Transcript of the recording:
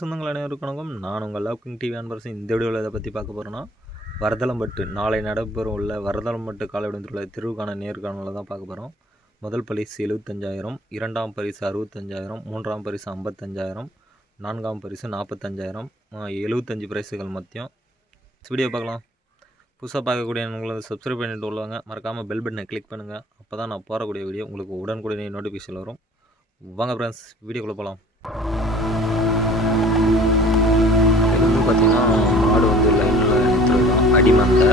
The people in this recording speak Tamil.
சொந்தங்கள் அனைவருக்கும் வணக்கம். நான் உங்கள் லவ்கிங் டிவி அன்பரசன். இந்த வீடியோவில் இதை பற்றி பார்க்க போகிறோன்னா, வரதளம்பட்டு நாளை நடைபெறும் உள்ள வரதளம்பட்டு காலைவிடுந்துள்ள திருவுக்கான நேர்காணலில் தான் பார்க்க போகிறோம். முதல் பரிசு 75,000, இரண்டாம் பரிசு 65,000, மூன்றாம் பரிசு 55,000, நான்காம் பரிசு 45,000, 75 பரிசுகள் மொத்தம். வீடியோ பார்க்கலாம். புதுசாக பார்க்கக்கூடிய உங்களை சப்ஸ்கிரைப் பண்ணிட்டு உள்ளவங்க மறக்காமல் பெல் பட்டனை கிளிக் பண்ணுங்கள். அப்போ தான் நான் போடக்கூடிய வீடியோ உங்களுக்கு உடனுக்குடனே நோட்டிஃபிகேஷன் வரும். வாங்க ஃப்ரெண்ட்ஸ், வீடியோக்குள்ளே போகலாம். இது வந்து பார்த்திங்கன்னா மாடு வந்து லைனில் நிறுத்துறது தான் அடிமந்தை.